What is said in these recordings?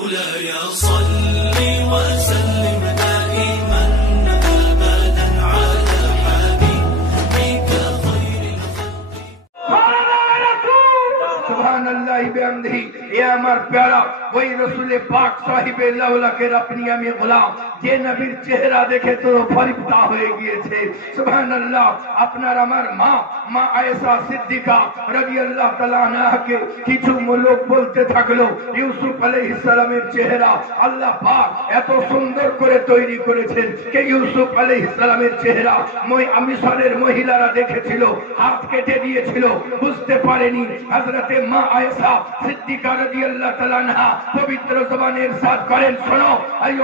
مولاي صل وسلم دائما أبدا على حبيبك خير الخلق سبحان اللہ بحمدہ یہ ہمار پیارا وہی رسول پاک صاحب لولاکের আপনি আমি গোলাম যে নবীর চেহারা দেখে তো ফরিফতা হয়ে গিয়েছে সুবহানাল্লাহ আপনার আমার মা আয়েশা সিদ্দিকা রাদিয়াল্লাহু তাআলা আনহাকে কিছু লোক বলতে থাকলো ইউসুফ আলাইহিস সালামের চেহারা আল্লাহ পাক এত সুন্দর করে তৈরি করেছেন যে ইউসুফ আলাইহিস সালামের চেহারা মিশরের মহিলারা দেখেছিল হাত কেটে দিয়েছিল বুঝতে পারেনি হযরতে মা আয়েশা সিদ্দিকা রাদিয়াল্লাহু তাআলা আনহা পবিত্র জবানে ইরশাদ করেন শোনো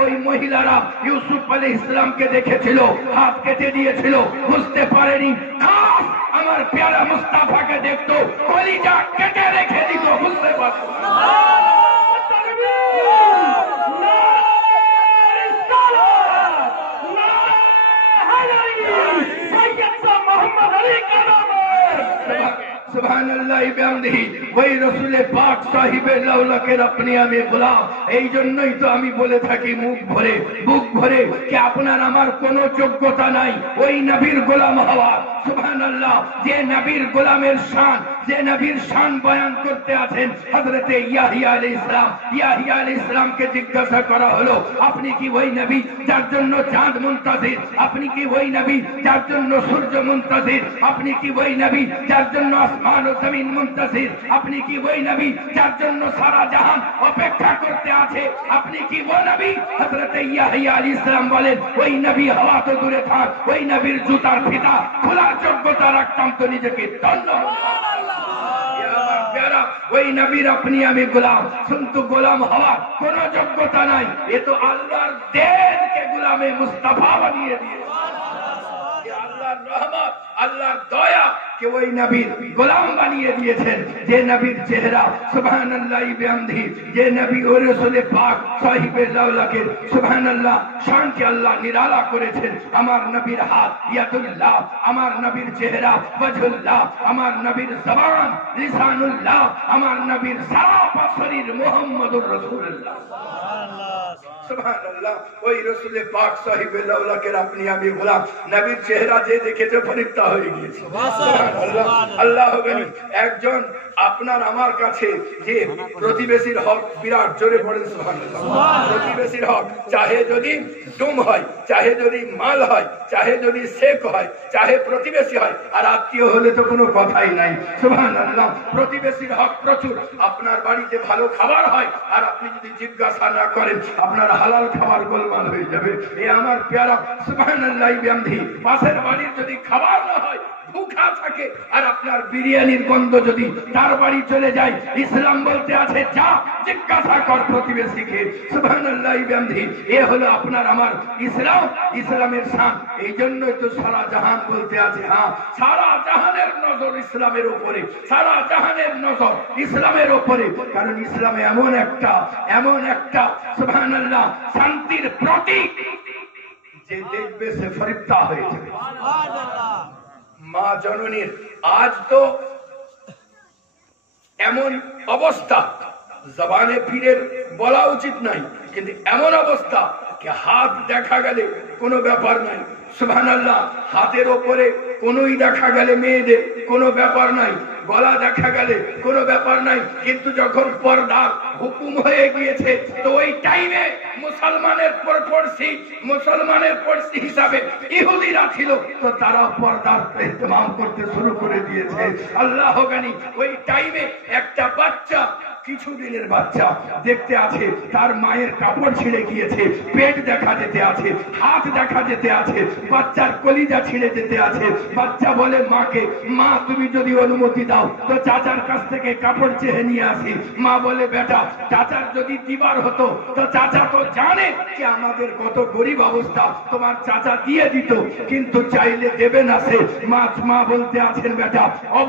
ওই মহিলারা ইউসুফ আলাইহিস সালামকে দেখেছিল হাত কেটে দিয়েছিল বুঝতে পারেনি খাস আমার প্যারা মুস্তাফাকে দেখতো কলিজা কেটে রেখে দিত বুঝতে পারতো سبحان اللہ বিহামদিহি ওই রাসূল পাক সাহিবে লাউলাকের আপনি আমি গোলাম এই জন্যই তো আমি বলে থাকি মুখ ভরে বুক ভরে কি আপনার আমার কোনো যোগ্যতা নাই ওই নবীর গোলাম হওয়া সুবহানাল্লাহ যে নবীর গোলামের শান যে নবীর শান বয়ান করতে আছেন হযরতে ইয়াহিয়া আলাইহিস সালামকে জিজ্ঞাসা করা হলো আপনি কি ওই নবী যার জন্য চাঁদ মুনতাজির আপনি কি ওই নবী যার জন্য সূর্য মুনতাজির আপনি কি ওই নবী যার জন্য আসমান ও জমিন মুনতাজির আপনি কি ওই নবী যার জন্য সারা জাহান অপেক্ষা করতে আছে আপনি কি ওই নবী হযরতে ইয়াহিয়া আলাইহিস সালাম বলেন ওই নবী হওয়া তো দূরে থাক ওই নবীর জুতার ফিতা খোলার যোগ্যতা রাখতাম তো নিজেকে ধন্য ওই নবীর আপনি আমি গোলাম কিন্তু গোলাম হওয়ার কোন যোগ্যতা নাই এ তো আল্লাহর দেনকে গোলামে মুস্তাফা বানিয়ে দিয়েছে আল্লাহর রহমত আল্লাহর দয়া কে ওই নবীর গোলাম বানিয়ে দিয়েছেন যে নবীর চেহারা সুবহানাল্লাহ বিহামদিহি যে নবী ও রাসূল পাক সাহিবে লাউলাকে সুবহানাল্লাহ শানকে আল্লাহ নিরালা করেছেন আমার নবীর হাত ইয়াদুল্লাহ আমার নবীর চেহারা ওয়াজহুল্লাহ আমার নবীর জবান লিসানুল্লাহ আমার নবীর সারা শরীর মুহাম্মদুর রাসূলুল্লাহ সুবহানাল্লাহ ওই রাসূল পাক সাহিবে লাউলাকে আপনি আমি গোলাম নবীর চেহারা যে দেখেছে ফরিফতা হয়ে গিয়েছে সুবহানাল্লাহ আল্লাহ গনি একজন আপনার আমার কাছে যে প্রতিবেশীর হক বিরাট জোরে পড়েন সুবহানাল্লাহ প্রতিবেশীর হক চাহে যদি ডুম হয় চাহে যদি মাল হয় চাহে যদি শেখ হয় চাহে প্রতিবেশী হয় আর আত্মীয় হলে তো কোনো কথাই নাই সুবহানাল্লাহ প্রতিবেশীর হক প্রচুর আপনার বাড়িতে ভালো খাবার হয় আর আপনি যদি জিজ্ঞাসা না করেন আপনার হালাল খাবার গোলমাল হয়ে যাবে এ আমার প্যারা সুবহানাল্লাহ বিহামদিহি পাশের বাড়ির যদি খাবার না হয় ভুখা থাকে আর আপনার বিরিয়ানির গন্ধ যদি তার বাড়ি চলে যায় ইসলাম বলতে আছে যা জিজ্ঞাসা কর প্রতিবেশীকে সুবহানাল্লাহ বিহামদিহি এ হলো আপনার আমার ইসলাম ইসলামের শান এই জন্যই তো সারা জাহান বলতে আছে হ্যাঁ সারা জাহানের নজর ইসলামের উপরে সারা জাহানের নজর ইসলামের উপরে কারণ ইসলামে এমন একটা সুবহানাল্লাহ শান্তির প্রতীক যে দেখবে সে ফরিফতা হয়ে যাবে সুবহানাল্লাহ মা জননীর আজ তো এমন অবস্থা জবানে পীরের বলা উচিত নাই কিন্তু এমন অবস্থা যে হাত দেখা গেলে কোনো ব্যাপার নাই সুবহানাল্লাহ হাতের উপরে কোনোই দেখা গেলে মেয়েদের কোনো ব্যাপার নাই গলা দেখা গেলে কোনো ব্যাপার নাই কিন্তু যখন পর্দার হুকুম হয়ে গিয়েছে তো ওই টাইমে মুসলমানের পড়শি হিসাবে ইহুদিরা ছিল তো তারা পর্দার ইহতিমাম করতে শুরু করে দিয়েছে আল্লাহ গানি ওই টাইমে একটা বাচ্চা কিছুদিনের বাচ্চা দেখতে আছে তার মায়ের কাপড় ছিঁড়ে গিয়েছে পেট দেখা যেতে আছে হাত দেখা যেতে আছে বাচ্চার কলিজা ছিঁড়ে যেতে আছে বাচ্চা বলে মাকে মা তুমি যদি অনুমতি দাও তো চাচার কাছ থেকে কাপড় চেয়ে নিয়ে আসি মা বলে বেটা চাচার যদি দিবার হতো তো চাচা তো জানে যে আমাদের কত গরিব অবস্থা তোমার চাচা দিয়ে দিত কিন্তু চাইলে দেবে না সে মা বলতে আছেন বেটা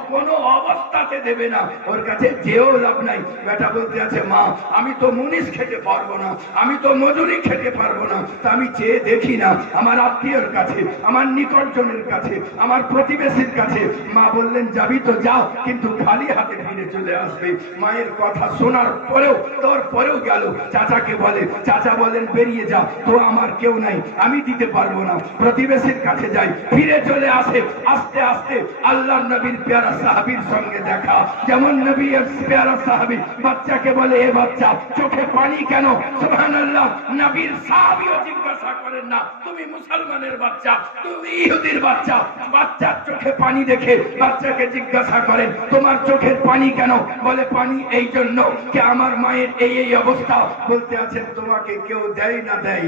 কোনো অবস্থাতে দেবে না ওর কাছে যেও লাভ নাই বেটা বলতে আছে মা আমি তো মুনিশ খেতে পারবো না, আমি তো মজুরি খেতে পারবো না, তা আমি চেয়ে দেখি না আমার আত্মীয়র কাছে, আমার নিকটজনের কাছে, আমার প্রতিবেশীর কাছে। মা বললেন যাবি তো যাও, কিন্তু খালি হাতে ফিরে চলে আসবে। মায়ের কথা শোনার পরেও তোর পরেও গেল, চাচাকে বলে, চাচা বলেন বেরিয়ে যা, তো আমার কেউ নাই, আমি দিতে পারবো না। প্রতিবেশীর কাছে যাই, ফিরে চলে আসে। আস্তে আস্তে আল্লাহর নবীর পেয়ারা সাহাবীর সঙ্গে দেখা। যেমন নবীর পেয়ারা সাহাবী বাচ্চাকে বলে এ বাচ্চা চোখে পানি কেন? সুবহানাল্লাহ। নবীর সাহাবীও জিজ্ঞাসা করেন না তুমি মুসলমানের বাচ্চা, তুমি ইহুদির বাচ্চা। বাচ্চার চোখে পানি দেখে বাচ্চাকে জিজ্ঞাসা করেন তোমার চোখের পানি কেন? বলে পানি এই জন্য যে আমার মায়ের এই এই অবস্থা। বলতে আছেন তোমাকে কেউ দেয় না দেয়,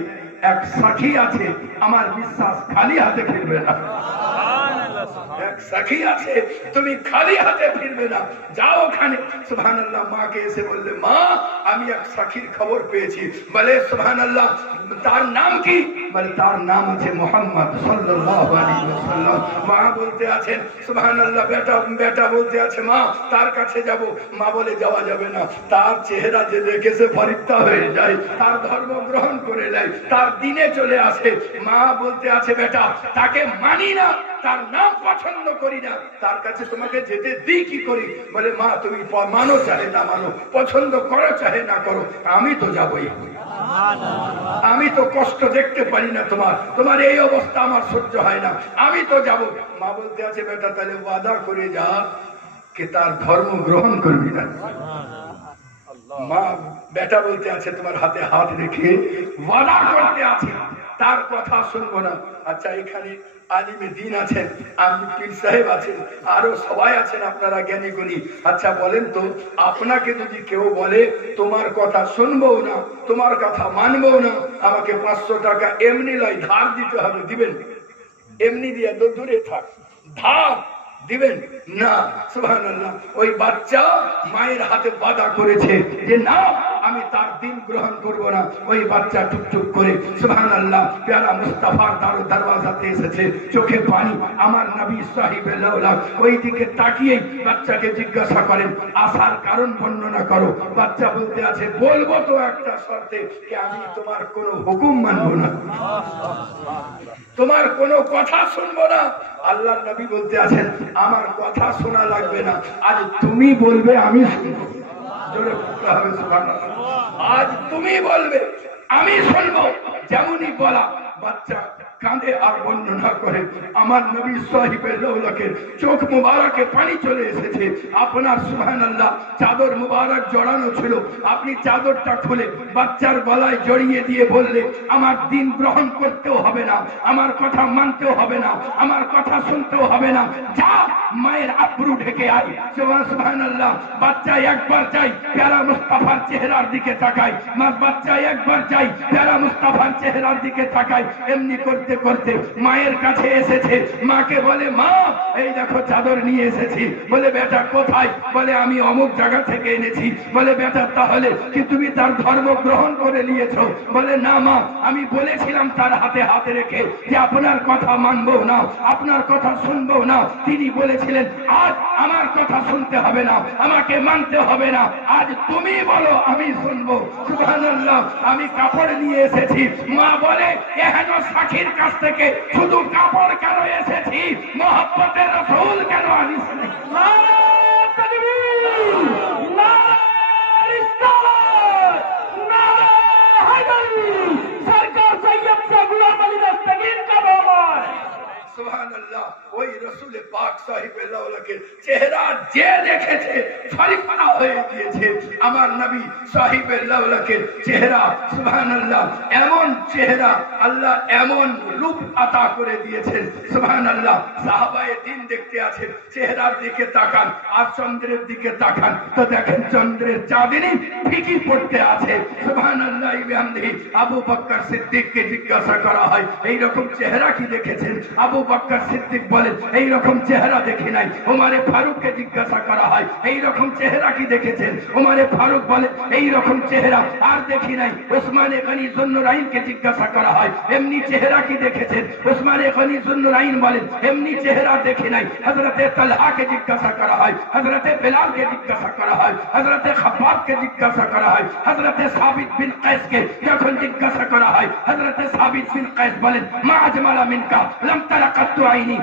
এক সাক্ষী আছে, আমার বিশ্বাস খালি হাতে ফিরবে না। এক সাক্ষী আছে, তুমি খালি হাতে ফিরবে না, যাও ওখানে। সুবহানাল্লাহ। মাকে এসে বললে মা আমি এক সাক্ষীর খবর পেয়েছি। বলে সুবহানাল্লাহ তার নাম কি? বলে তার নাম আছে মুহাম্মদ সাল্লাল্লাহু আলাইহি ওয়াসাল্লাম। মা বলতে আছেন সুবহানাল্লাহ। বেটা বলতে আছে মা তার কাছে যাব। মা বলে যাওয়া যাবে না, তার চেহারা যে দেখে সে ফরিপ্তা হয়ে যায়, তার ধর্ম গ্রহণ করে নেয়, তার দিনে চলে আসে। মা বলতে আছে বেটা তাকে মানি না, তার নাম পছন্দ করি না, তার কাছে তোমাকে যেতে দিই কি করি? বলে মা তুমি মানো চাহে না মানো, পছন্দ করো চাহে না করো, আমি তো যাবই, আমি তো কষ্ট দেখতে পারি না তোমার, তোমার এই অবস্থা আমার সহ্য হয় না, আমি তো যাব। মা বলতে আছে বেটা তাহলে ওয়াদা করে যা কে তার ধর্ম গ্রহণ করবি না। মা বেটা বলতে আছে তোমার হাতে হাত রেখে ওয়াদা করতে আছে তার কথা শুনবো না। আচ্ছা এখানে আলিমে দিন আছেন, আমি পীর সাহেব আছেন, আরো সবাই আছেন আপনারা জ্ঞানী গুণী। আচ্ছা বলেন তো আপনাকে যদি কেউ বলে তোমার কথা শুনবো না, তোমার কথা মানবো না, আমাকে 500 টাকা এমনি লয় ধার দিতে হবে, দিবেন? এমনি দিয়ে তো দূরে থাক, ধার দিবেন না? সুবহানাল্লাহ। ওই বাচ্চা মায়ের হাতে ওয়াদা করেছে যে না আমি তার দিন গ্রহণ করব না। ওই বাচ্চা চুপচুপ করে সুবহানাল্লাহ প্যারা মুস্তাফার দরওয়াজাতে এসেছে, চোখে পানি। আমার নবী সাহিবে লাউলা ওই দিকে তাকিয়ে বাচ্চাকে জিজ্ঞাসা করেন আসার কারণ বর্ণনা করো। বাচ্চা বলতে আছে বলবো তো একটা শর্তে, যে আমি তোমার কোনো হুকুম মানবো না, তোমার কোনো কথা শুনবো না। আল্লাহর নবী বলতে আছেন আমার কথা শোনা লাগবে না, আজ তুমি বলবে আমি শুনবো। জোরে বলতে হবে সুবহানাল্লাহ। আজ তুমি বলবে আমি শুনবো। যেমনই বলা বাচ্চা কাঁদে আর বর্ণনা করে আমার নবী সাহিবে লাউলাকের চোখ মুবারকে পানি চলে এসেছে। আপনার সুবহানাল্লাহ চাদর মুবারক জড়ানো ছিল, আপনি চাদরটা খুলে বাচ্চার গলায় জড়িয়ে দিয়ে বললে আমার দিন গ্রহণ করতেও হবে না, আমার কথা মানতেও হবে না, আমার কথা শুনতেও হবে না, যা মায়ের আব্রু ঢেকে আয়। সুবহানাল্লাহ। বাচ্চা একবার চাই প্যারা মুস্তাফার চেহারার দিকে তাকায়, মা বাচ্চা একবার চাই প্যারা মুস্তাফার চেহারার দিকে তাকায়। এমনি করতে করতে মায়ের কাছে এসেছে, মাকে বলে মা এই দেখো চাদর নিয়ে এসেছি। বলে বেটা কোথায়? বলে আমি অমুক জায়গা থেকে এনেছি। বলে বেটা তাহলে কি তুমি তার ধর্ম গ্রহণ করে নিয়েছো? বলে না মা আমি বলেছিলাম তার হাতে হাত রেখে যে আপনার কথা মানবো না, আপনার কথা শুনবো না। তিনি বলেছিলেন আজ আমার কথা শুনতে হবে না, আমাকে মানতে হবে না, আজ তুমি বলো আমি শুনবো। সুবহানাল্লাহ। আমি কাপড় নিয়ে এসেছি। মা বলে এহেন সাক্ষীর কাছ থেকে শুধু কাপড় কেন এসেছি, মহব্বতের রাসূল কেন আনিস? সরকার সৈয়দ শাহ গুলাম আলী দস্তগীর का नाम है। সুবহানাল্লাহ। ওই রাসূল পাক সাহিবে লাউলাকে চেহারা যে দেখেছে ফরিফতা হয়ে গিয়েছে। আমার নবী সাহিবে লাউলাকে চেহারা সুবহানাল্লাহ এমন চেহারা আল্লাহ এমন রূপ আতা করে দিয়েছেন। সুবহানাল্লাহ। সাহাবায়ে দিন দেখতে আছে, চেহারার দিকে তাকান আর চন্দ্রের দিকে তাকান তো দেখেন চন্দ্রের চাঁদনি ফিকি পড়তে আছে। সুবহানাল্লাহ। বিহামদিহি আবু বকর সিদ্দিককে জিজ্ঞাসা করা হয় এই রকম চেহারা কি দেখেছেন? আবু বকর সিদ্দিক বলেন এই রকম চেহারা দেখি নাই। ওমরে ফারুককে জিজ্ঞাসা করা হয় এই রকম চেহারা কি দেখেছেন? ওমরে ফারুক বলে এই রকম চেহারা আর দেখি নাই। ওসমানে গনি যুন্নুরাইনকে জিজ্ঞাসা করা হয় এমনি চেহারা কি দেখেছেন? ওসমানে গনি যুন্নুরাইন বলেন এমনি চেহারা দেখি নাই। হযরতে তালহাকে জিজ্ঞাসা করা হয়, হযরতে বেলালকে জিজ্ঞাসা করা হয়, হযরতে খাব্বাবকে জিজ্ঞাসা করা হয়, হযরতে সাবিত বিন কায়েসকে যখন জিজ্ঞাসা করা হয় হযরতে সাবিত বিন কায়েস বলেন মা আজমালা মিনকা লাম তারা কাত্তু আইনি,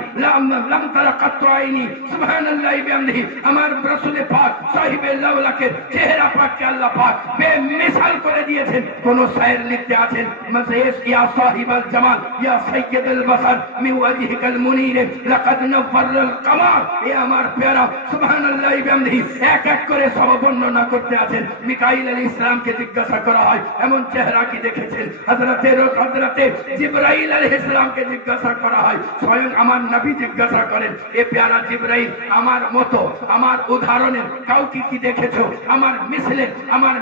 লাম তারা কাত্তু আইনি। সুবহানাল্লাহি বিহামদিহি। আমার রাসূল পাক সাহিবে লাউলাকে চেহারা পাককে আল্লাহ পাক বেমিসাল করে দিয়েছেন। কোন শায়ের লিখতে আছেন মাসাইস ইয়া সাহিবাল জামাল ইয়া সাইয়্যিদুল বাসার মিন ওয়াজহিকাল মুনির লাকাদ নাফারাল কামাল। এ আমার প্যারা সুবহানাল্লাহি বিহামদিহি। এক এক করে সব বর্ণনা করতে আছেন। মিকাইল আলাইহিস সালামকে জিজ্ঞাসা করা হয় এমন চেহারা কি দেখেছেন? হযরতে জিবরাইল আলাইহিস সালামকে জিজ্ঞাসা করা হয়। স্বয়ং আমার নবী জিজ্ঞাসা করেন এ প্যারা জিবরাইল আমার মতো আমার উদাহরণের কাউকে কি দেখেছো? আমার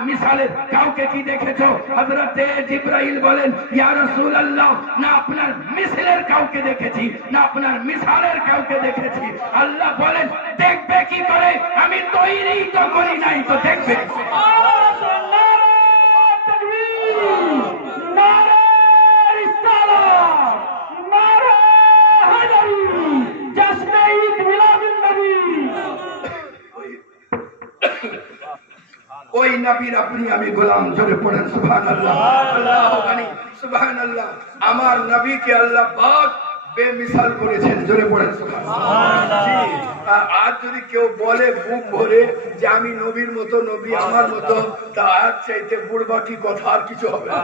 মিসালের কাউকে কি দেখেছো? হযরতে জিবরাইল বলেন ইয়া রাসূলুল্লাহ না আপনার মিসালের কাউকে দেখেছি না আপনার মিসালের কাউকে দেখেছি। আল্লাহ বলেন দেখবে কি করে? আমি তৈরি তো করি নাই, তো দেখবে ওই নবীর আপনি আমি গোলাম। জোরে পড়েন সুবহানাল্লাহ। আল্লাহু গনি সুবহানাল্লাহ। আমার নবীকে আল্লাহ পাক বেমিসাল করেছেন। জোরে পড়েন সুবহানাল্লাহ। আজ যদি কেউ বলে বুক ভরে যে আমি নবীর মতো, নবী আমার মতো, তা আজ চাইতে বুড়বাকি কথা আর কিছু হবে না।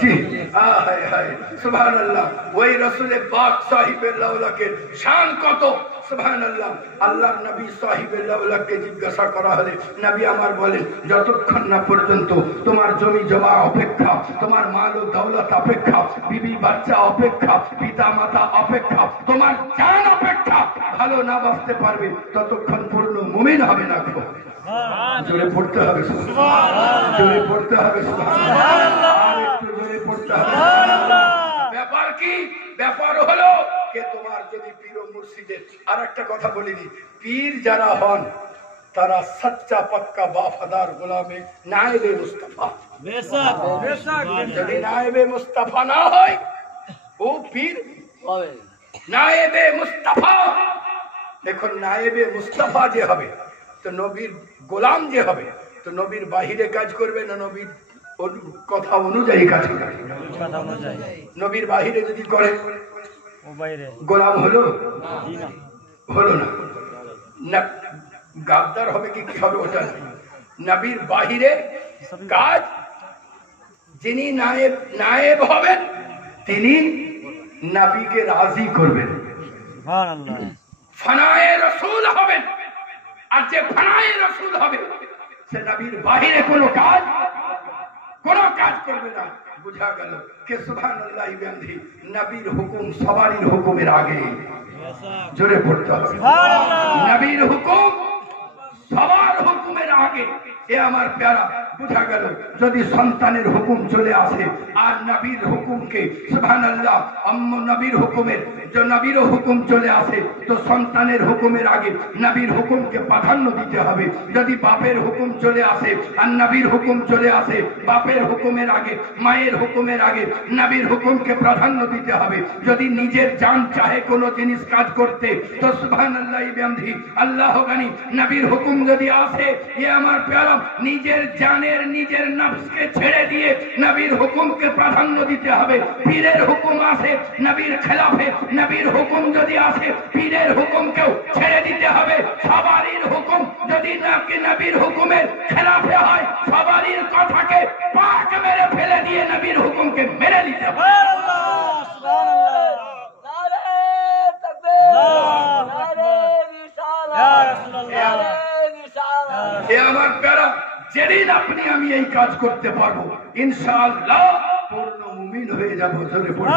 জি হায় হায় সুবহানাল্লাহ। ওই রাসূল পাক সাহিবে লাউলাকে শান কত সুবহানাল্লাহ। আল্লাহর নবী সাহিবে লাউলাকে জিজ্ঞাসা করা হলে নবী আমার বলেন যতক্ষণ না পর্যন্ত তোমার জমি জমা অপেক্ষা, তোমার মাল ও দৌলত অপেক্ষা, বিবি বাচ্চা অপেক্ষা, পিতা মাতা অপেক্ষা, তোমার জান অপেক্ষা ভালো না বাঁচতে পারবে ততক্ষণ পূর্ণ মুমিন হবে না। জোরে পড়তে হবে সুবহানাল্লাহ, জোরে পড়তে হবে সুবহানাল্লাহ, একটু জোরে পড়তে হবে সুবহানাল্লাহ। ব্যাপার কি? ব্যাপার হলো কে তোমার যদি পীর ও মুর্শিদের। আর একটা কথা বলিনি, পীর যারা হন তারা সচ্চা পাক্কা বাফাদার গোলামে নায়েবে মুস্তাফা। যদি নায়েবে মুস্তাফা না হয় ও পীর নায়েবে মুস্তাফা। দেখুন নায়েবে মুস্তাফা যে হবে তো নবীর গোলাম যে হবে তো নবীর বাহিরে কাজ করবে না নবীর কথা অনুযায়ী কাজ করবে? নবীর বাহিরে যদি করে গোলাম হলো হলো না, গাদ্দার হবে কি হবে ওটা। নবীর বাহিরে কাজ যিনি নায়েব হবেন তিনি নবীকে রাজি করবেন, ফানায়ে রাসূল হবেন। আর যে ফানায়ে রাসূল হবে সে নবীর বাহিরে কোনো কাজ করবে না। বুঝা গেল কে সুবহানাল্লাহি বিহামদিহি। নবীর হুকুম সবারই হুকুমের আগে। জোরে পড়তে হবে নবীর হুকুম সবার হুকুমের আগে। এ আমার প্যারা বুঝা গেল যদি সন্তানের হুকুম চলে আসে আর নবীর হুকুমকে সুবহানাল্লাহ নবীর হুকুমের নবীর হুকুম চলে আসে তো সন্তানের হুকুমের আগে নবীর হুকুমকে প্রাধান্য দিতে হবে। যদি বাপের হুকুম চলে আসে আর নবীর হুকুম চলে আসে বাপের হুকুমের আগে, মায়ের হুকুমের আগে নবীর হুকুমকে প্রাধান্য দিতে হবে। যদি নিজের জান চাহে কোনো জিনিস কাজ করতে তো সুবহানাল্লাহি বিহামদিহি আল্লাহ গনি নবীর হুকুম যদি আসে এ আমার প্যারা নিজের জানের নিজের নফসকে ছেড়ে দিয়ে নবীর হুকুমকে প্রাধান্য দিতে হবে। পীরের হুকুম আসে নবীর খেলাফে, নবীর হুকুম যদি আসে পীরের হুকুমকেও ছেড়ে দিতে হবে। সবারই হুকুম যদি নাকি নবীর হুকুমের খেলাফে হয় সবারই কথাকে পাক মেরে ফেলে দিয়ে নবীর হুকুমকে মেরে দিতে হবে। আমার প্যারা যেদিন আপনি আমি এই কাজ করতে পারবো ইনশাআল্লাহ পূর্ণ মুমিন হয়ে যাবো। জোরে পড়ে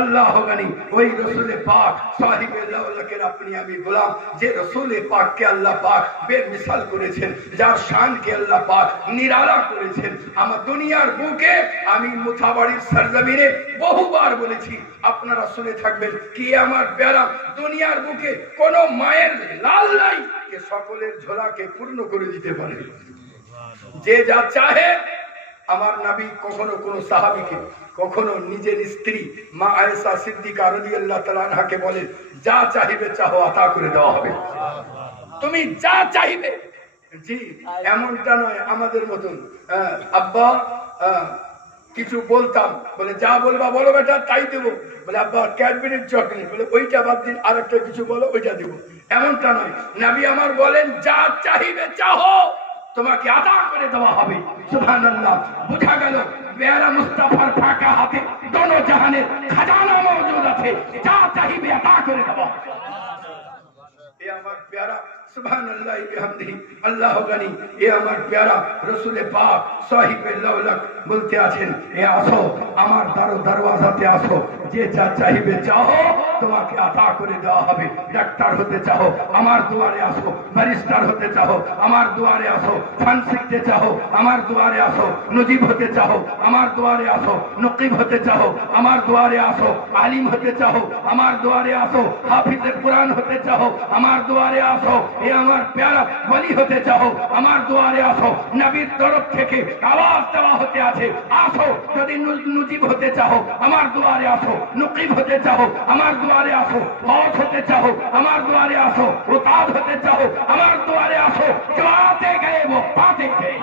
আল্লাহ গানি। ওই রসুলে পাক সাহিবে লাউলাকের আপনি আমি গোলাম, যে রসুলে পাককে আল্লাহ পাক বেমিসাল করেছেন, যার শানকে আল্লাহ পাক নিরালা করেছেন। আমার দুনিয়ার বুকে আমি মুথাবাড়ির সরজমিনে বহুবার বলেছি, আপনারা শুনে থাকবেন, কি আমার প্যারা দুনিয়ার বুকে কোন মায়ের লাল নাই যে সকলের ঝোলাকে পূর্ণ করে দিতে পারে। যে যা চাহে, আমার নবী কখনো কোন সাহাবীকে, কখনো নিজের স্ত্রী মা আয়েশা সিদ্দিকা রাদিয়াল্লাহু তাআলা আনহাকে বলেন, যা চাইবে চাও আতা করে দেওয়া হবে, তুমি যা চাইবে। জি, এমনটা নয় আমাদের মতন। আব্বা কিছু বলতাম, বলে যা বলবা বলো বেটা তাই দেবো। বলে আব্বা ক্যাডবেরির চকলেট, বলে ওইটা বাদ দিন, আর একটা কিছু বলো ওইটা দেবো। এমনটা নয়, নবী আমার বলেন, যা চাইবে চাও তোমাকে আদা করে দেওয়া হবে। সুবহানাল্লাহ। বোঝা গেল প্যারা মুস্তাফার ফাঁকা হাতে দোনো জাহানের খাজানা মজুদ আছে, যা চাইবে আদা করে দেওয়া হবে। এ আমার প্যারা সুবহানাল্লাহ বিহামদিহি আল্লাহু গানি। এ আমার প্যারা রাসূলে পাক সাহিবে লাউলাক বলতে আছেন, এ আসো আমার দরওয়াজাতে আসো, যে যা চাইবে চাও তোমাকে আতা করে দেওয়া হবে। ডাক্তার হতে চাও আমার দুয়ারে আসো, ব্যারিস্টার হতে চাও আমার দুয়ারে আসো, ফান শিখতে চাও আমার দুয়ারে আসো, নজিব হতে চাও আমার দুয়ারে আসো, নকিব হতে চাও আমার দুয়ারে আসো, আলিম হতে চাও আমার দুয়ারে আসো, হাফিজে কুরআন হতে চাও আমার দুয়ারে আসো। এ আমার প্যারা ওলি হতে চাও আমার দুয়ারে আসো। নবীর তরফ থেকে আওয়াজ দেওয়া হতে আছে, আসো। যদি নজিব হতে চাও আমার দুয়ারে আসো, নকিব হতে চাও আমার দুয়ারে আসো, হজ হতে চাও আমার দুয়ারে আসো, উতাদ হতে চাও আমার দুয়ারে আসো। जो आते गए वो पाते गए,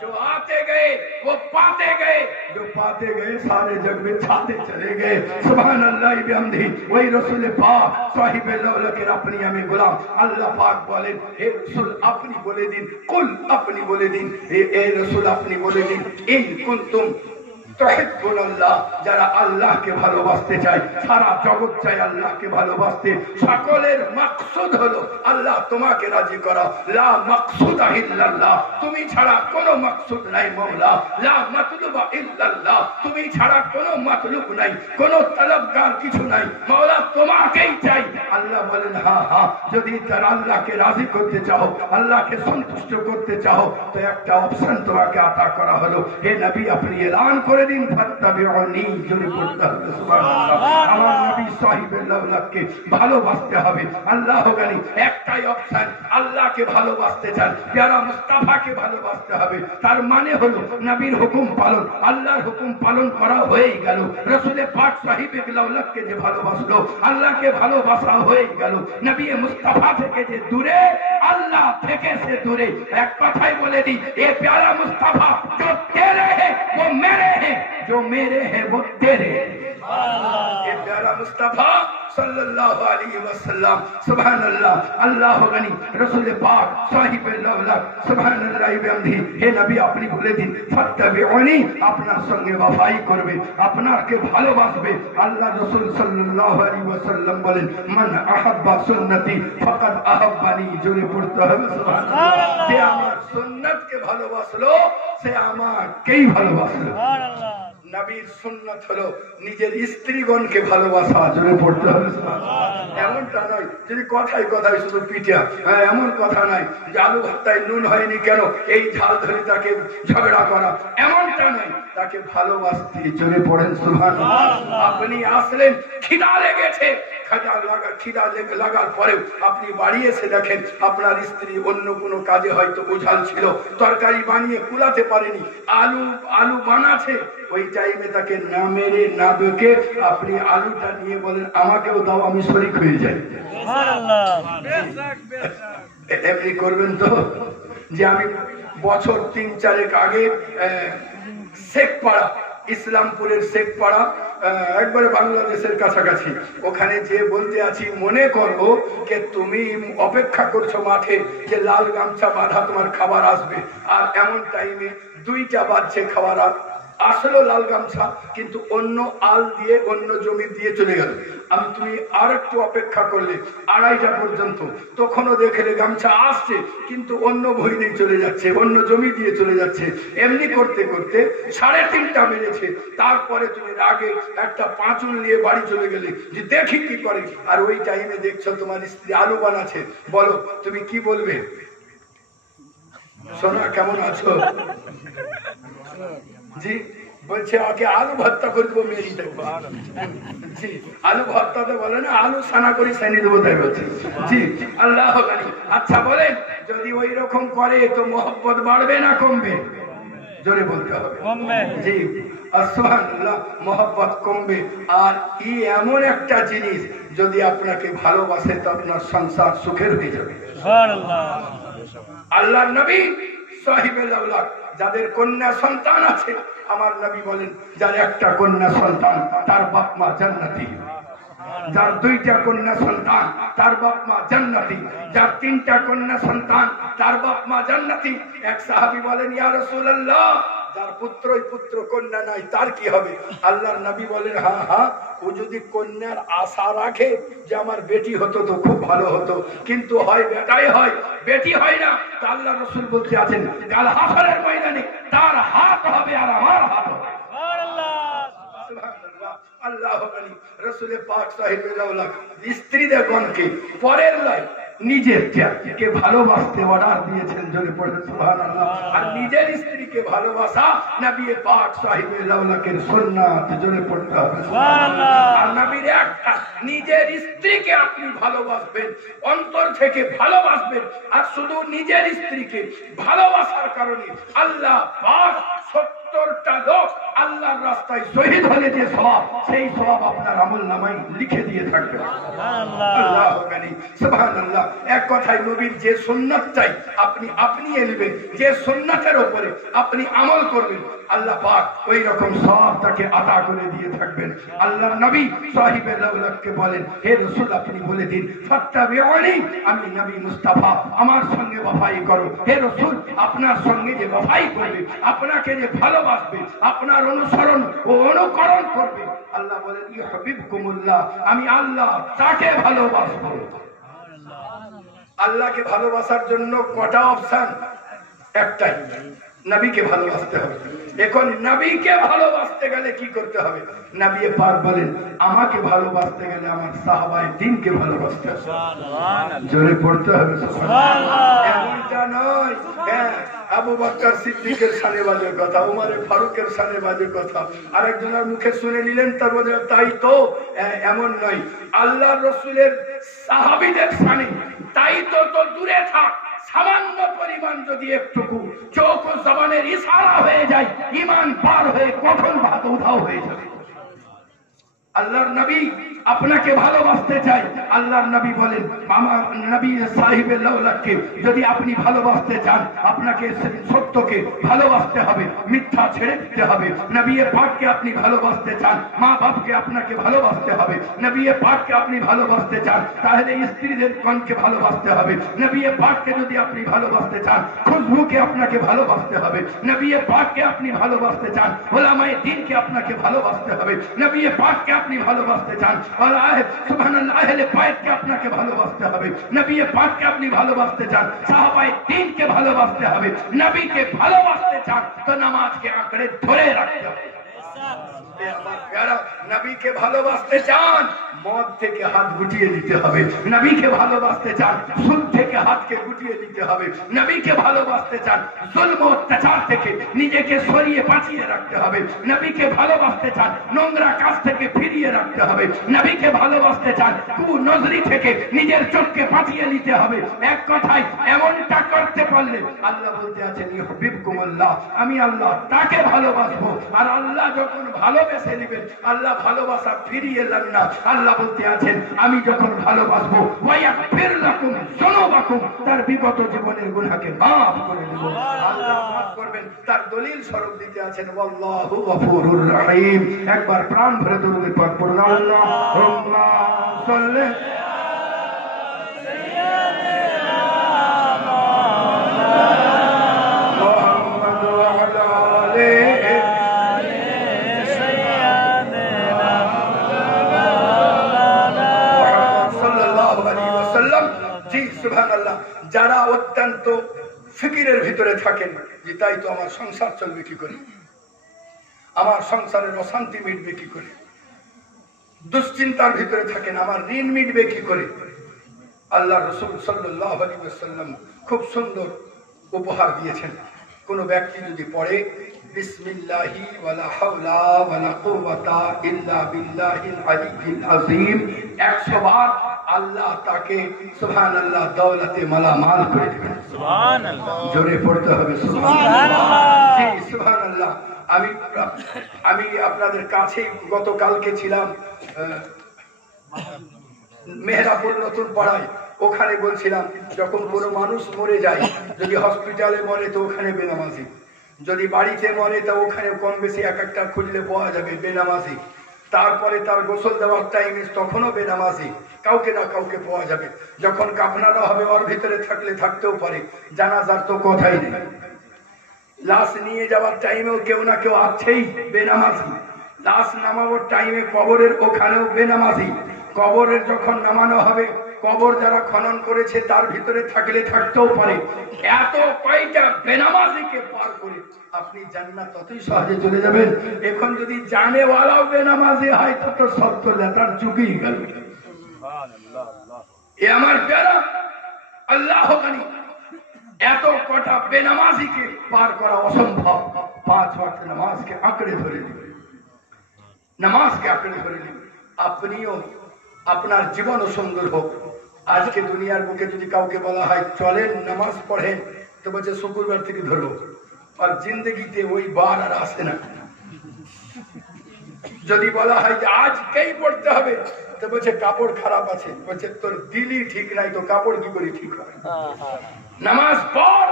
जो आते गए वो पाते गए, जो पाते गए सारे जग में छाते चले गए। सुभान अल्लाह बिहमदिही। वही रसूल पाक साहिबे लाउलाकेर अपनी আমি গোলাম। আল্লাহ পাক বলেন, হে রাসূল আপনি বলে দিন, কুল আপনি বলে দিন, হে রাসূল আপনি বলে দিন, ইন কুনতুম তুহিব্বুনাল্লাহ, যারা আল্লাহকে ভালোবাসতে চায়, সারা জগৎ চায় আল্লাহকে ভালোবাসতে। সকলের মাকসুদ হলো আল্লাহ তোমাকে রাজি করা। লা মাকসুদা ইল্লাল্লাহ, তুমি ছাড়া কোনো মাকসুদ নাই মওলা। লা মাতলুবা ইল্লাল্লাহ, তুমি ছাড়া কোনো মাতলুব নাই, কোনো তলবগার কিছু নাই মওলা, তোমাকেই চাই। আল্লাহ বলেন, হ্যাঁ হ্যাঁ, যদি তারা আল্লাহকে রাজি করতে চাও, আল্লাহকে সন্তুষ্ট করতে চাও, তো একটা অপশন তোমাকে আতা করা হলো। হে নবী আপনি এলান করে দিন, ফাত্তাবিউনি, জোরে পড়তে হবে সুবহানাল্লাহ। আমার নবী সাহিবে লাউলাককে ভালোবাসতে হবে। আল্লাহ গানি একটাই অপশন, আল্লাহকে ভালোবাসতে চান, প্যারা মুস্তাফাকে ভালোবাসতে হবে। তার মানে হলো নবীর হুকুম পালন, আল্লাহর হুকুম পালন করা হয়েই গেল। রাসূলে পাক সাহিবে লাউলাককে যে ভালোবাসলো, আল্লাহকে ভালোবাসা হয়ে গেল। নবী মুস্তাফা থেকে যে দূরে, আল্লাহ থেকে সে দূরে। এক কথাই বলে দিই, এ প্যারা মুস্তাফা जो तेरे है वो मेरे है, जो मेरे है वो तेरे है। ये प्यारा मुस्तफा सल्लल्लाहु अलैहि वसल्लम, सुभानअल्लाह। अल्लाह गनी रसूल पाक साहिब लाउलाक, सुभानअल्लाह बिहमदिही। हे नबी আপনি বলে দিন, ফাত্তাবিউনি, আপনার সঙ্গে ওয়াফাই করবে, আপনাকে ভালোবাসবে। আল্লাহ রাসূল সাল্লাল্লাহু আলাইহি ওয়াসাল্লাম বলেন, মান আহাব্বা সুন্নতি ফাকাদ আহাব্বানি, জোরে পড়তে হবে সুবহানাল্লাহ। যে আমার সুন্নতকে ভালোবাসলো, সে আমাকেই ভালোবাসলো। সুবহানাল্লাহ। নবীর সুন্নাত হলো নিজের স্ত্রীগণকে ভালোবাসা, জোরে পড়তে হবে। এমনটা নয় যদি কথায় কথায় শুধু পিঠা, এমন কথা নয় যে আলু ভর্তায় নুন হয়নি কেন এই ঝাল ধরে তাকে ঝগড়া করা, এমনটা নয়। তাকে ভালোবাসতে, জোরে পড়েন সুবহানাল্লাহ। আপনি আসলেন, খিদা লেগেছে, খিদা লাগার পরেও আপনি বাড়ি এসে দেখেন আপনার স্ত্রী অন্য কোনো কাজে হয়তো উঝাল ছিল, তরকারি বানিয়ে কুলাতে পারেনি, আলু বানাচ্ছে, ওই টাইমে তাকে না মেরে না বেঁকে আপনি আলুটা নিয়ে বলেন আমাকেও দাও, আমি শরীক হয়ে যাই। এমনি করবেন তো? যে আমি বছর ৩-৪ আগে শেখপাড়া, ইসলামপুরের শেখপাড়া, একবারে বাংলাদেশের কাছাকাছি, ওখানে যে বলতে আছি, মনে করো যে তুমি অপেক্ষা করছো মাঠে যে লাল গামছা বাঁধা তোমার খাবার আসবে, আর এমন টাইমে দুইটা বাজছে খাওয়ার আগ, আসলো লাল গামছা, কিন্তু অন্য আল দিয়ে অন্য জমি দিয়ে চলে গেল। আমি তুমি আর একটু অপেক্ষা করলে 2:30টা পর্যন্ত, তখনও দেখলে গামছা আসছে কিন্তু অন্য ভুঁই দিয়ে চলে যাচ্ছে, অন্য জমি দিয়ে চলে যাচ্ছে। এমনি করতে করতে 3:30টা বেজেছে। তারপরে তুমি আগে একটা পাঁচুল নিয়ে বাড়ি চলে গেলে যে দেখি কি করে। আর ওই টাইমে দেখছো তোমার স্ত্রী আলু বানাচ্ছে। বলো তুমি কি বলবে? সোনা কেমন আছো? জি বলছে ওকে আলু ভর্তা করে দেবো মেরি দেখবো। জি আলু ভর্তা তো বলে না, আলু সানা করে সানি দেবো তাই বলছে। জি আল্লাহ। আচ্ছা বলেন, যদি ওই রকম করে তো মোহব্বত বাড়বে না কমবে? জোরে বলতে হবে। জি সুবহানাল্লাহ, মোহব্বত কমবে। আর কি এমন একটা জিনিস, যদি আপনাকে ভালোবাসে তো আপনার সংসার সুখের হয়ে যাবে। আল্লাহর নবী সাহিবে লাউলাক, যাদের কন্যা সন্তান আছে, আমার নবী বলেন যার একটা কন্যা সন্তান তার বাপ মা জান্নাতি, যার 2টা কন্যা সন্তান তার বাপ মা জান্নাতি, যার 3টা কন্যা সন্তান তার বাপ মা জান্নাতি। এক সাহাবী বলেন ইয়া রাসূলুল্লাহ, যার পুত্র কন্যা নাই তার কি হবে? আল্লাহর নবী বলেন হ্যাঁ, ও যদি কন্যার আশা রাখে যে আমার বেটি হতো তো খুব ভালো হতো, কিন্তু হয় বেটাই হয়, বেটি হয় না, তা আল্লাহ রাসূল বলতে আছেন কাল হাসরের ময়দানে তার হাত হবে আর আমার হাত হবে। আল্লাহ রাসূল পাক সাহেবের আওলাদ স্ত্রীদের গণকে পরের লাই নিজের কে ভালোবাসতে অর্ডার দিয়েছেন। জোরে পড়ে সুবহানাল্লাহ। আর নিজের স্ত্রীকে ভালোবাসা নবী পাক সাহেবের আওলাদের সুন্নাত। জোরে পড়তে হবে সুবহানাল্লাহ। আর নবীর একটা নিজের স্ত্রীকে আপনি ভালোবাসবেন, অন্তর থেকে ভালোবাসবেন। আর শুধু নিজের স্ত্রীকে ভালোবাসার কারণে আল্লাহ পাক 70টা লোক আল্লাহর রাস্তায় শহীদ হলে যে সওয়াব, সেই সওয়াব আপনার আমলনামায় লিখে দিয়ে থাকবে। আল্লাহু গনি সুবহানাল্লাহ। এক কথায় নবীর যে সুন্নাত চাই আপনি নেবেন, যে সুন্নাতের উপরে আপনি আমল করবেন, আল্লাহ পাক ওই রকম সওয়াব তাকে আতা করে দিয়ে থাকবেন। আল্লাহর নবী সাহিবে লাউলাককে বলেন হে রাসূল আপনি বলে দিন ফাত্তাবিউনি, আমি নবী মুস্তাফা, আমার সঙ্গে ওয়াফাই করো। হে রাসূল আপনার সঙ্গে যে ওয়াফাই করবে, আপনাকে যে ভালোবাসবে, আপনার অনুসরণ ও অনুকরণ করবে, আল্লাহ বলেন ইউহিব্বুকুমুল্লাহ, আমি আল্লাহ তাকে ভালোবাসবো। আল্লাহকে ভালোবাসার জন্য কটা অপশন? একটাই, নবীকে ভালোবাসতে হবে। এখন নবীকে ভালোবাসতে গেলে কি করতে হবে? নবী পাক বলেন আমাকে ভালোবাসতে গেলে আমার সাহাবায়ে দ্বীনকে ভালোবাসতে হবে। জোরে পড়তে হবে সুবহানাল্লাহ। এমনটা নয় আবু বকর সিদ্দিকের শানে বাজে কথা, উমর ফারুকের শানে বাজে কথা, আরেকজনের মুখে শুনে নিলেন তার বলে তাই তো, এমন নয়। আল্লাহর রাসূলের সাহাবীদের শানে তাই তো দূরে থাক, সামান্য পরিমাণ যদি একটুকু চোখ ও জবানের ইশারা হয়ে যায়, ঈমান পার হয়ে কখন ভাত উধাও হয়ে যাবে। আল্লাহর নবী আপনাকে ভালোবাসতে চাই। আল্লাহর নবী বলেন আমার নবী সাহিবে লাউলাককে যদি আপনি ভালোবাসতে চান, আপনাকে সত্যকে ভালোবাসতে হবে, মিথ্যা ছেড়ে দিতে হবে। নবী পাককে আপনি ভালোবাসতে চান, মা বাপকে আপনাকে ভালোবাসতে হবে। নবী পাককে আপনি ভালোবাসতে চান, তাহলে স্ত্রীদের গণকে ভালোবাসতে হবে। নবী পাককে যদি আপনি ভালোবাসতে চান, খুশবুকে আপনাকে ভালোবাসতে হবে। নবী পাককে আপনি ভালোবাসতে চান, উলামায়ে দ্বীনকে আপনাকে ভালোবাসতে হবে। নবী পাককে আপনি ভালোবাসতে চান, সুবহানাল্লাহ আহলে বাইতকে আপনাকে ভালোবাসতে হবে। নবী পাককে আপনি ভালোবাসতে চান, সাহাবায়ে দ্বীনকে ভালোবাসতে হবে। নবীকে ভালোবাসতে চান তো নামাজকে আঁকড়ে ধরে রাখতে হবে। নবীকে ভালোবাসতে চান, মদ থেকে হাত গুটিয়ে দিতে হবে। নবীকে ভালোবাসতে চান, সুদ থেকে হাতকে গুটিয়ে দিতে হবে। নবীকে ভালোবাসতে চান, জুলম ও অত্যাচার থেকে নিজেকে সরিয়ে বাঁচিয়ে রাখতে হবে। নবীকে ভালোবাসতে চান, নোংরা কাজ থেকে ফিরিয়ে রাখতে হবে। নবীকে ভালোবাসতে চান, কুনজরি থেকে নিজের চোখকে বাঁচিয়ে নিতে হবে। এক কথায় এমনটা করতে পারলে আল্লাহ বলতে আছেন ইউহিব্বুকুমুল্লাহ, আমি আল্লাহ তাকে ভালোবাসবো। আর আল্লাহ যখন ভালোবেসে নেবেন, আল্লাহ ভালোবাসা ফিরিয়ে নেন না। আল্লাহ বলতে আছেন আমি যখন ভালোবাসবো ওয়ায়াগফির লাকুম যুনুবাকুম, তার বিগত জীবনের গুনাহকে মাফ করে দেব। আল্লাহ মাফ করবেন, তার দলিল স্বরূপ দিতে আছেন আল্লাহু গফুরুর রহিম। একবার প্রাণ ভরে দরুদ পাক পড়ুন। আল্লাহুম্মা সাল্লি মুহাম্মদ ওয়া আলা যারা অত্যন্ত ফিকিরের ভিতরে থাকেন যে তাই তো আমার সংসার চলবে কি করে, আমার সংসারের অশান্তি মিটবে কি করে, দুশ্চিন্তার ভিতরে থাকেন আমার ঋণ মিটবে কি করে, আল্লাহ রাসূল সাল্লাল্লাহু আলাইহি ওয়াসাল্লাম খুব সুন্দর উপহার দিয়েছেন। কোন ব্যক্তি যদি পড়ে বিসমিল্লাহি ওয়ালা হাওলা ওয়ালা কুওয়াতা ইল্লা বিল্লাহিল আলিয়্যিল আযীম 100 বার, আল্লাহ তাকে সুবহানাল্লাহ দৌলতে মালামাল করে দেবেন। সুবহানাল্লাহ, জোরে পড়তে হবে সুবহানাল্লাহ। জি সুবহানাল্লাহ। আমি আপনাদের কাছে গতকালকে ছিলাম মেহেরাপুর নতুন পাড়ায়, ওখানে বলছিলাম যখন কোনো মানুষ মরে যায়, যদি হসপিটালে মরে তো ওখানে বেনামাজি, যদি বাড়িতে মরে তো ওখানে কম বেশি এক একটা খুঁজলে পাওয়া যাবে বেনামাজি, তারপরে তার গোসল দেওয়ার টাইমে তখনও বেনামাজি, কাউকে না কাউকে পাওয়া যাবে, যখন কাফনানো হবে ওর ভিতরে থাকলে থাকতেও পারে, জানাজার তো কথাই নেই, লাশ নিয়ে যাওয়ার টাইমেও কেউ না কেউ আছেই বেনামাজি, লাশ নামানোর টাইমে কবরের ওখানেও বেনামাজি, কবরের যখন নামানো হবে কবর যারা খনন করেছে তার ভিতরে থাকলে থাকতেও পারে, এত কয়টা বেনামাজিকে পার করে আপনি জান্নাত ততই সহজে চলে যাবেন। এখন যদি জানেওয়ালাও বেনামাজি হয় তো সত্য লেতার চুকিয়ে গেল। এ আমার প্যারা আল্লাহ জানি এত কটা বেনামাজিকে পার করা অসম্ভব। 5 ওয়াক্ত নামাজকে আঁকড়ে ধরে দিবে, নামাজকে আঁকড়ে ধরে দিবে, আপনিও আপনার জীবনও সুন্দর হোক। আজকে দুনিয়ার বুকে যদি কাউকে বলা হয় চলেন নামাজ পড়েন তো বলছে শুক্রবার থেকে ধরো, আর জিন্দগিতে ওই বার আর আসে না। যদি বলা হয় যে আজকেই পড়তে হবে তো বলছে কাপড় খারাপ আছে, বলছে তোর দিলই ঠিক নাই তো কাপড় কি করে ঠিক হয়। নামাজ পড়,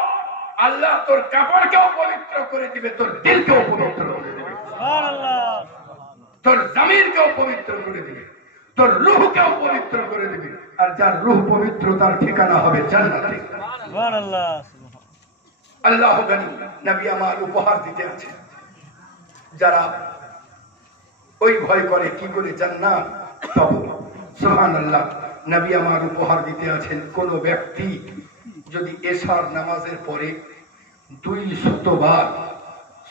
আল্লাহ তোর কাপড়কেও পবিত্র করে দিবে, তোর দিলকেও পবিত্র করে দিবে, তোর জমিরকেও পবিত্র করে দিবে, তোর রূহকেও পবিত্র করে দিবে, আর যার রূহ পবিত্র তার ঠিকানা হবে জান্নাতে। সুবহানাল্লাহ। আল্লাহ জানি নবী আমার উপহার দিতে আছে, যারা ওই ভয় করে কি করে জান্নাত পাবো। সুবহানাল্লাহ। নবী আমার উপহার দিতে আছেন, কোন ব্যক্তি যদি এশার নামাজের পরে 200 বার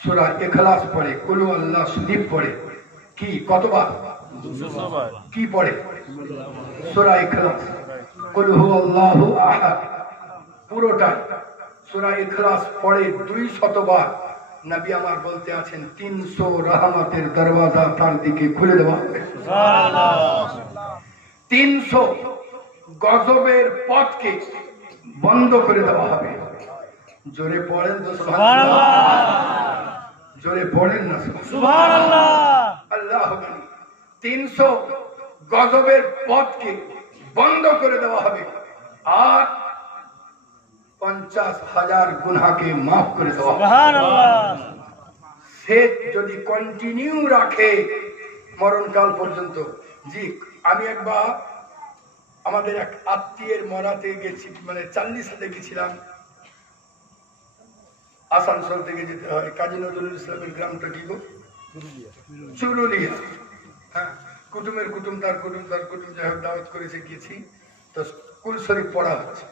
সূরা ইখলাস পড়ে, কুল আল্লাহ শরীফ পড়ে, কি কতবার? 200 বার। কি পড়ে? সূরা ইখলাস, কুল হুয়াল্লাহু আহাদ, পুরোটা সূরা ইখলাস পড়ে 200 বার। নবী আমার বলতে আছেন 300 রহমতের দরওয়াজা তার দিকে খুলে দেওয়া হবে। সুবহানাল্লাহ। 300 গজবের পথকে বন্ধ করে দেওয়া হবে। জোরে পড়েন তো সুবহানাল্লাহ, জোরে পড়েন না সুবহানাল্লাহ। আল্লাহ 300 গজবের পথকে বন্ধ করে দেওয়া হবে, আর 50,000 গুনাহকে মাফ করে দেওয়া হবে। সুবহানাল্লাহ। সে যদি কন্টিনিউ রাখে মরণকাল পর্যন্ত। জি, আমি একবার আমাদের এক আত্মীয়ের মরাতে গেছি, মানে 40 গেছিলাম, আসানসোল থেকে যেতে হয়, কাজী নজরুল ইসলামের গ্রামটা কি গো? চুরুলিয়া। হ্যাঁ, কুটুমের কুটুম, তার কুটুম, তার কুটুম, যাই হোক দাওয়াত করেছে, গেছি তো কুল শরীফ পড়া হচ্ছে।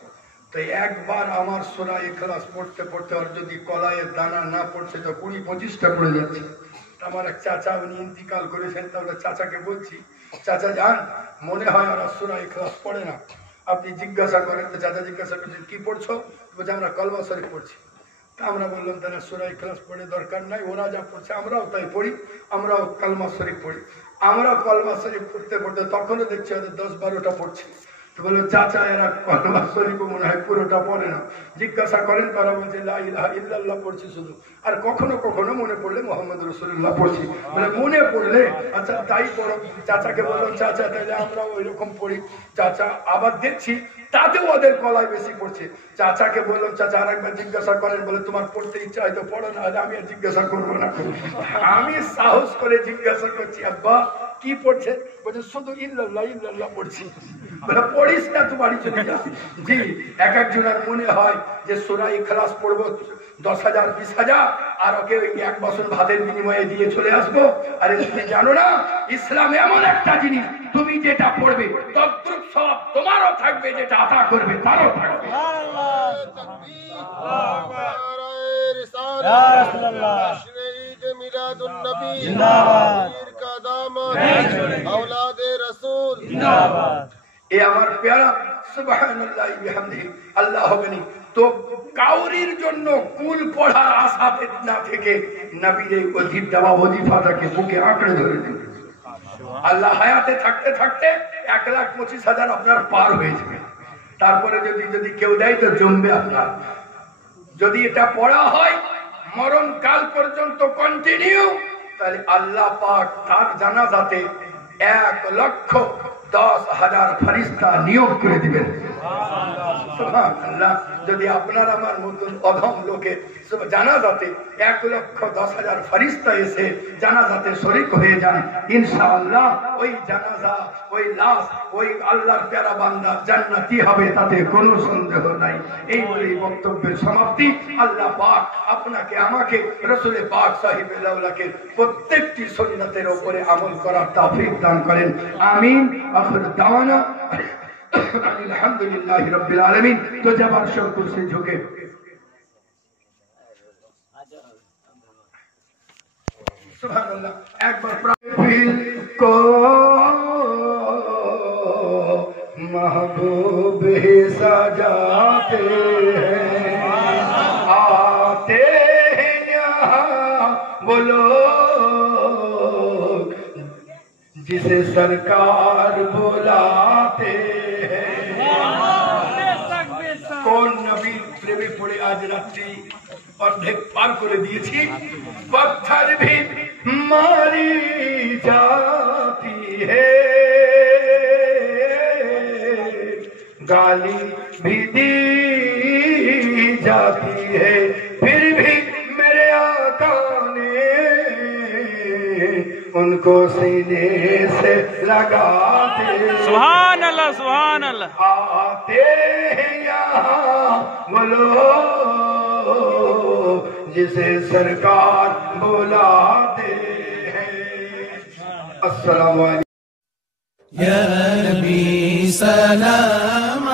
তাই একবার আমার সূরা ইখলাস পড়তে পড়তে আর যদি কলায়ের দানা না পড়ছে তো 20-25টা পড়ে যাচ্ছে। আমার এক চাচা, উনি ইন্তিকাল করেছেন, তাহলে চাচাকে বলছি, চাচা যান, মনে হয় ওরা সূরা ইখলাস পড়ে না, আপনি জিজ্ঞাসা করেন। তো চাচা জিজ্ঞাসা করছেন কি পড়ছো? বলছে আমরা কলমা শরীফ পড়ছি। তা আমরা বললাম তারা সূরা ইখলাস পড়ে দরকার নাই, ওরা যা পড়ছে আমরাও তাই পড়ি, আমরাও কলমা শরীফ পড়ি। আমরা কলমা শরীফ পড়তে পড়তে তখনও দেখছি ওদের 10-12টা পড়ছে। তো বললো চাচা এরা কলমা শরীফ মনে হয় পুরোটা পড়ে না। জিজ্ঞাসা করেন, তারা বলছে লা ইলাহা ইল্লাল্লাহ পড়ছি শুধু, আর কখনো কখনো মনে পড়লে মুহাম্মদ রাসূলুল্লাহ পড়ছি। মানে মনে পড়লে আচ্ছা তাই পড়ো। চাচাকে বললাম চাচা তাহলে আমরা ওই রকম পড়ি। চাচা আবার দেখছি তাতেও ওদের কলাই বেশি পড়ছে। চাচাকে বললাম চাচা আরেকবার জিজ্ঞাসা করেন, বলে তোমার পড়তে ইচ্ছা হয়তো পড়ো না, আমি আর জিজ্ঞাসা করবো না। আমি সাহস করে জিজ্ঞাসা করছি আব্বা কি পড়ছে? বলছে শুধু ইল্লাল্লাহ ইল্লাল্লাহ পড়ছি। বলে পড়িস না তো বাড়ি চলে যা। জি, এক একজনের মনে হয় যে সূরা ইখলাস পড়বো 10,000 20,000 আর ওকে ওই 1 বাসন ভাতের বিনিময়ে দিয়ে চলে আসবো। আরে তুমি জানো না ইসলাম এমন একটা জিনিস, তুমি যেটা পড়বে তদ্রূপ সওয়াব তোমারও থাকবে, যেটা আতা করবে তারও থাকবে। আমার প্যারা সুবহানাল্লাহ বিহামদিহি আল্লাহ গনি। তো কাউরির জন্য কুল পড়ার আশাতে না থেকে নবীর এই অধিক দেওয়া ওজিফাটাকে বুকে আঁকড়ে ধরে দিন। আল্লাহ হায়াতে থাকতে থাকতে 1,25,000 আপনার পার হয়ে যাবে। তারপরে যদি কেউ দেয় তো জমবে আপনার। যদি এটা পড়া হয় মরণ কাল পর্যন্ত কন্টিনিউ, তাহলে আল্লাহ পাক তার জানাজাতে 1,10,000 ফেরেশতা নিয়োগ করে দিবেন। সুবহানাল্লাহ। যদি আপনার আমার মতন অধম লোকে জানাজাতে 1,10,000 ফেরেশতা এসে জানাজাতে শরীক হয়ে যান, ইনশাআল্লাহ ওই জানাজা, ওই লাশ, ওই আল্লাহর প্যারা বান্দা জান্নাতি হবে, তাতে কোনো সন্দেহ নাই। এই বলে বক্তব্যের সমাপ্তি। আল্লাহ পাক আপনাকে আমাকে রাসূল পাক সাহেবের লাউলাকে প্রত্যেকটি সুন্নতের উপরে আমল করার তৌফিক দান করেন। আমিন। আখির দাওয়ানা আলহামদুলিল্লাহি রাব্বিল আলামিন। তো জবান শুকর से झुके सुभानअल्लाह। एक बार दिल को महबूब ही सजाते हैं, आते हैं यहाँ वो लोग जिसे सरकार बुलाते हैं। কোন নবীর প্রেমে পড়ে আজ রাত্রি অর্ধেক পার করে দিয়েছি। पत्थर भी मारी जाती है, गाली भी दी जाती है, फिर भी मेरे आका ने उनको सीने से लगाते। सुभान अल्लाह, सुभान अल्लाह। आते हैं यहाँ वो लोग जिसे सरकार बुलाते हैं। अस्सलामु अलैकुम। या नबी सलाम